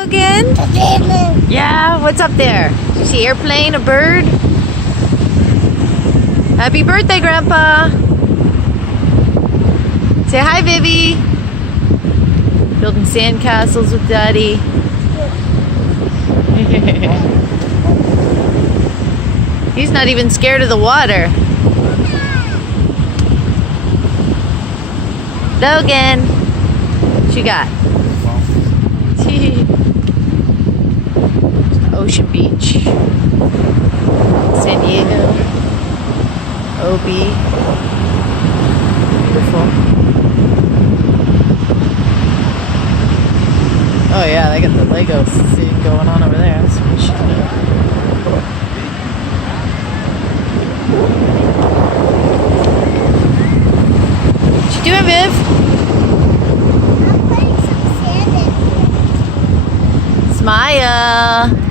Again? Yeah, what's up there? You see airplane, a bird? Happy birthday, Grandpa! Say hi, Vivi! Building sandcastles with Daddy. He's not even scared of the water. Logan! What you got? Ocean Beach. San Diego. OB. Beautiful. Oh yeah, they got the Lego thing going on over there. That's pretty shit. What you doing, Viv? I'm putting some sand in here. Smile.